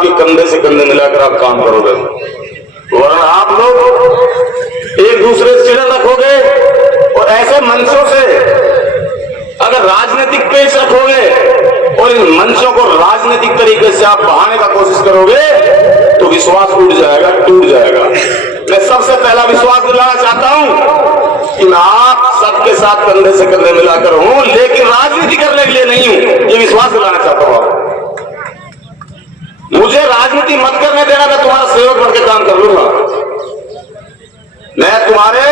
आपके कंधे से कंधे मिलाकर आप काम करोगे, वरना आप लोग एक दूसरे से चिढ़ रखोगे और ऐसे मंचों से अगर राजनीतिक पेश रखोगे और इन मंचों को राजनीतिक तरीके से आप बहाने का कोशिश करोगे तो विश्वास उठ जाएगा, टूट जाएगा। मैं सबसे पहला विश्वास दिलाना चाहता हूं कि मैं आप सबके साथ कंधे से कंधे मिलाकर हूं, लेकिन राजनीति करने के लिए नहीं हूं, ये विश्वास दिलाना चाहता हूं। मुझे राजनीति मत करने देना, मैं तुम्हारा सहयोग बन के काम कर लूंगा, मैं तुम्हारे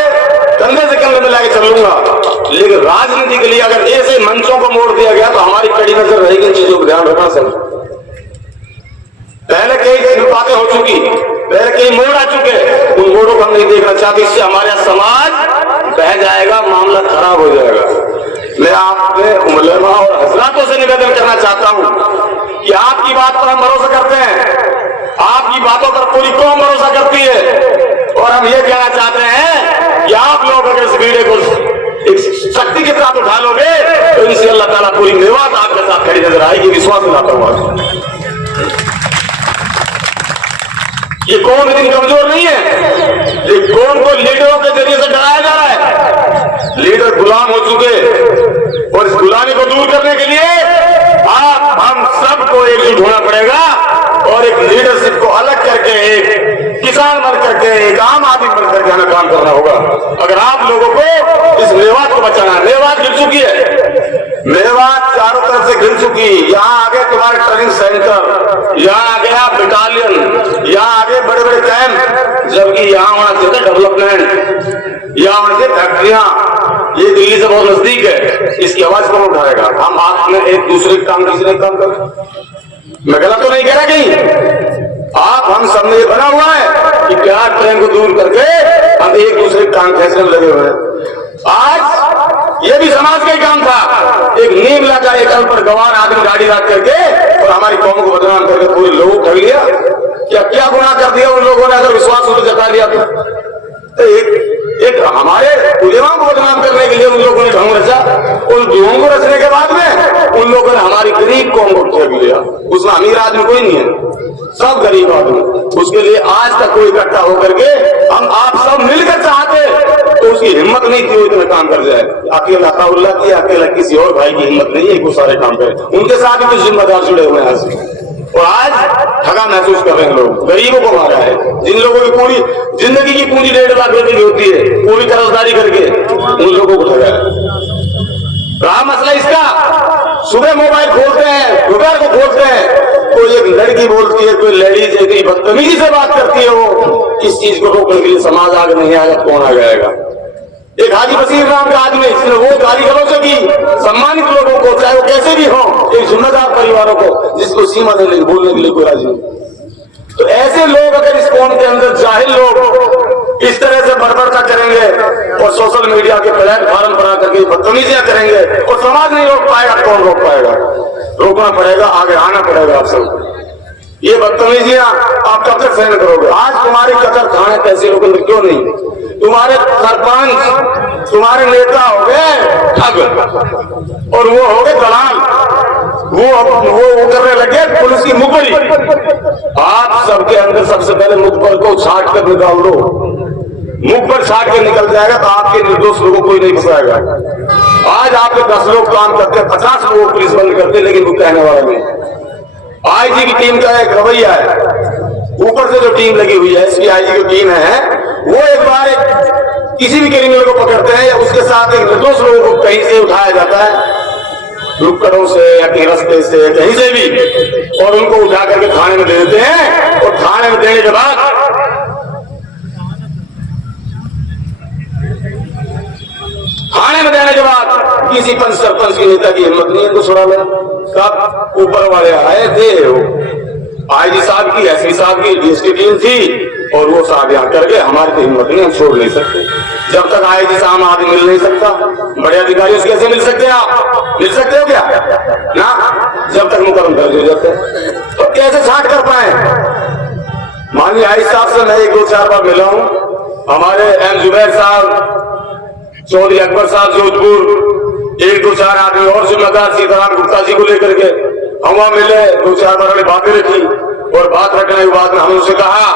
कंधे से कंधे मिला के चल लूंगा, लेकिन राजनीति के लिए अगर ऐसे मंचों को मोड़ दिया गया तो हमारी कड़ी नजर रहेगी। इन चीजों को ध्यान रखना सर। पहले कई बातें हो चुकी, पहले कई मोड़ आ चुके, उन मोड़ों को हम नहीं देखना चाहते, इससे हमारा समाज बह जाएगा, मामला खराब हो जाएगा। मैं आपने उलमा और हजरातों से निवेदन करना चाहता हूं कि आपकी बात पर हम भरोसा करते हैं, आपकी बातों पर पूरी कौम भरोसा करती है, और हम ये कहना चाहते हैं कि आप लोग अगर इस वीडियो को एक शक्ति के साथ उठा लोगे तो इंशाअल्लाह अल्लाह ताला पूरी मेवात आपके साथ खड़ी नजर आएगी, विश्वास दिलाता हूं। ये कौम इतनी कमजोर नहीं है, ये कौम को लीडरों के जरिए से डराया जा रहा है। लीडर गुलाम हो चुके और इस गुलामी को दूर करने के लिए आप हम सबको एकजुट होना पड़ेगा और एक लीडरशिप को अलग करके एक किसान बन करके एक आम आदमी बन करके हमें काम करना होगा। अगर आप लोगों को इस मेवात को बचाना है, मेवात गिर चुकी है, मेवात चारों तरफ से गिर चुकी, यहाँ आगे तुम्हारे ट्रेनिंग सेंटर, यहाँ आ गया बटालियन, यहाँ आगे बड़े बड़े कैंप, जबकि यहाँ होना चाहिए डेवलपमेंट, यहाँ होना चाहिए फैक्ट्रियां। ये दिल्ली से बहुत नजदीक है, इसकी आवाज कौन उठाएगा? हम आप में एक दूसरे के काम किसी काम कर, मैं गलत तो नहीं कह रहा कहीं, आप हम सब ने बना हुआ है कि प्यार प्रेम को दूर करके हम एक दूसरे के काम फैसले में लगे हुए हैं। आज ये भी समाज का ही काम था, एक नीम लगा एक अल पर गवार आदमी गाड़ी रख करके और हमारी कौम को बदनाम करके पूरे लोगों को कर लिया। क्या गुनाह कर दिया उन लोगों ने? अगर विश्वास हो तो जता लिया तो एक हमारे उलेमा को बदनाम करने के लिए उन लोगों ने ढंग रचा, उन ढंग को रचने के बाद में उन लोगों ने हमारी गरीब कौम को ठेक लिया। उसमें अमीर आदमी कोई नहीं है, सब गरीब आदमी। उसके लिए आज तक कोई इकट्ठा होकर के हम आप सब मिलकर चाहते तो उसकी हिम्मत नहीं थी वो इतना काम कर जाए। अकेला अल्लाह की, अकेला किसी और भाई की हिम्मत नहीं है वो सारे काम करे। उनके साथ भी कुछ जिम्मेदार जुड़े हुए हैं आज, और आज ठगा महसूस कर रहे हैं लोग। गरीबों को मारा है, जिन लोगों की पूरी जिंदगी की पूंजी 1.5 लाख रुपए की होती है, पूरी कर्जदारी करके उन लोगों को ठगा है। रहा मसला इसका, सुबह मोबाइल खोलते हैं, दोपहर को खोलते हैं, कोई एक लड़की बोलती है, कोई लेडीज इतनी बदतमीजी से बात करती है, वो इस चीज को रोकने के लिए समाज आगे नहीं आएगा, कौन आ जाएगा? एक हाजी बशीर नाम का आदमी, इसने वो गाली गलौज की सम्मानित लोगों को, चाहे वो कैसे भी हो, एक जिम्मेदार परिवारों को, जिसको सीमा नहीं बोलने के लिए कोई राजी नहीं। तो ऐसे लोग अगर इस कौम के अंदर जाहिल लोग इस तरह से बर्बरता करेंगे और सोशल मीडिया के प्लेटफॉर्म बना करके बदतमीजियां करेंगे और समाज नहीं रोक पाएगा, कौन रोक पाएगा? रोकना पड़ेगा, आगे आना पड़ेगा आप सब। ये बदतमीजियां आप कब तक सहन करोगे? आज तुम्हारे कतर थाने तहसीलों के अंदर क्यों नहीं? तुम्हारे सरपंच, तुम्हारे नेता हो गए ठग और वो हो गए दलाल, वो करने लगे पुलिस की मुखबरी। आप सबके अंदर सबसे पहले मुखबर को छाट कर निकाल दो, मुखबर छाट के निकल जाएगा तो आपके निर्दोष लोगों को कोई नहीं फंसाएगा। आज आपके 10 लोग काम करते हैं, 50 लोग पुलिस बंद करते, लेकिन वो कहने वाला नहीं। आईजी की टीम का एक रवैया है, ऊपर से जो टीम लगी हुई है, एसपीआईजी की टीम है, वो एक बार किसी भी क्रिमिनल को पकड़ते हैं या उसके साथ एक निर्दोष लोगों को कहीं से उठाया जाता है, रुकड़ों से या कहीं रास्ते से कहीं से भी, और उनको उठा करके थाने में दे देते हैं। और थाने में देने के बाद किसी पंच सरपंच की नेता की हिम्मत नहीं है तो छोड़ा लेना। कब ऊपर वाले आए थे, आईजी साहब की, एसपी साहब की, डीएसपी टीम थी, और वो साहब यहाँ कर गए। हमारी तो हिम्मत नहीं, हम छोड़ नहीं सकते। जब तक आईजी साहब आदमी मिल नहीं सकता, बड़े अधिकारी से कैसे मिल सकते हैं? आप मिल सकते हो क्या? ना, जब तक मुकर्रम दर्ज हो जाते हैं तो कैसे छांट कर पाए? माननीय आईजी साहब से मैं 1-2-4 बार मिला हूँ। हमारे एम जुबैर साहब, चौधरी अकबर साहब जोधपुर, 1-2-4 आदमी और जिम्मेदार सीताराम गुप्ता जी को लेकर के हम वहां मिले, 2-4 बार बातें रखी। और बात रखने के बाद में हमने उसे कहा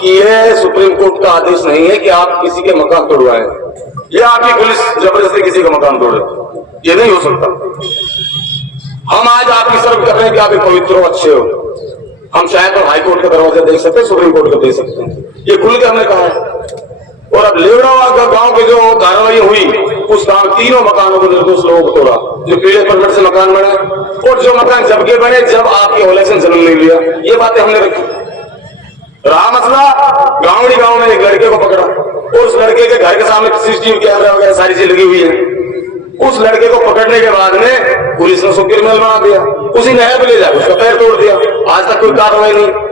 कि ये सुप्रीम कोर्ट का आदेश नहीं है कि आप किसी के मकान तोड़वाएं, या आपकी पुलिस जबरदस्ती किसी का मकान तोड़े, ये नहीं हो सकता। हम आज आपकी सर्व कर रहे हैं कि आप एक पवित्र हो, अच्छे हो। हम चाहे तो हाई कोर्ट का दरवाजा देख सकते हैं, सुप्रीम कोर्ट का दे सकते हैं, ये खुल के हमने कहा है। और अब लेवड़ा गांव की जो कार्रवाई हुई, उस गांव तीनों मकानों को निर्दोष लोगों को तोड़ा, जो पीड़े परमिट से मकान बने और जो मकान जब के बने जब आपके इलेक्शन जमीन नहीं लिया, ये बातें हमने रखी। रहा मसला गांव में एक लड़के को पकड़ा और उस लड़के के घर के सामने सीसीटीवी कैमरा वगैरह सारी चीज लगी हुई है। उस लड़के को पकड़ने के बाद में पुलिस ने उसको क्रिमिनल बना दिया, उसी नहर पे ले जाकर उसका पैर तोड़ दिया, आज तक कोई कार्रवाई नहीं।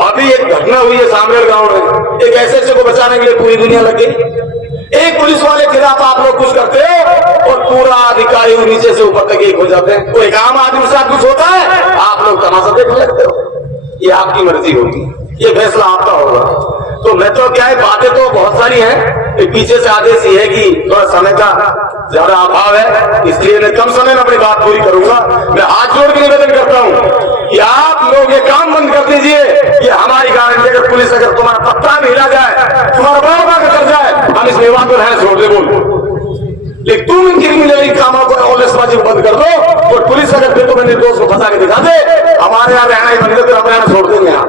अभी एक घटना हुई है सामरेल गांव में, एक ऐसे को बचाने के लिए पूरी दुनिया लग गई। एक पुलिस वाले के खिलाफ आप लोग कुछ करते हो और पूरा अधिकारी नीचे से ऊपर तक एक हो जाते हैं। कोई काम आदमी के साथ कुछ होता है, आप लोग तमाशा देखने लगते हो। ये आपकी मर्जी होगी, ये फैसला आपका होगा। तो मैं तो क्या है, बातें तो बहुत सारी हैं, पीछे से आदेश ये है कि थोड़ा समय का ज्यादा अभाव है, इसलिए मैं कम समय में अपनी बात पूरी करूंगा। मैं हाथ जोड़ के निवेदन करता हूं कि आप लोग ये काम बंद कर दीजिए। ये हमारी गारंटी, अगर पुलिस अगर तुम्हारा पत्ता भी हिला जाए, तुम्हारा बड़ा कर जाए, हम इस विवाद को रहने छोड़ दे बोल। लेकिन तुम इन क्रिमिनल कामों को ऑलेसबाजी को बंद कर दो और पुलिस अगर फिर तुम्हें निर्दोष को फंसा के दिखा दे, हमारे यहाँ रहना ही बंद कर, हम रहना छोड़ देंगे यहाँ।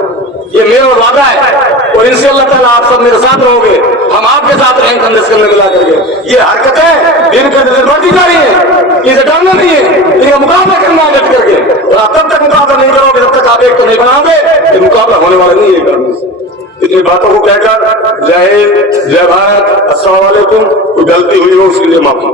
ये मेरा वादा है और इंशाअल्लाह ताला आप सब मेरे साथ रहोगे, हम आपके साथ रहेंगे कंधे से कंधे मिला करके। ये हरकतें दिन के दिन बढ़ती जा रही है, इसे डरना नहीं है, इनका मुकाबला करना है डट करके। और आप तब तक मुकाबला नहीं करोगे जब तक आप एक तो नहीं बनाओगे, ये मुकाबला होने वाला नहीं है करने से। इतनी बातों को कहकर जय हिंद, जय भारत, अस्सलाम वालेकुम। कोई गलती हुई हो उसके लिए माफी।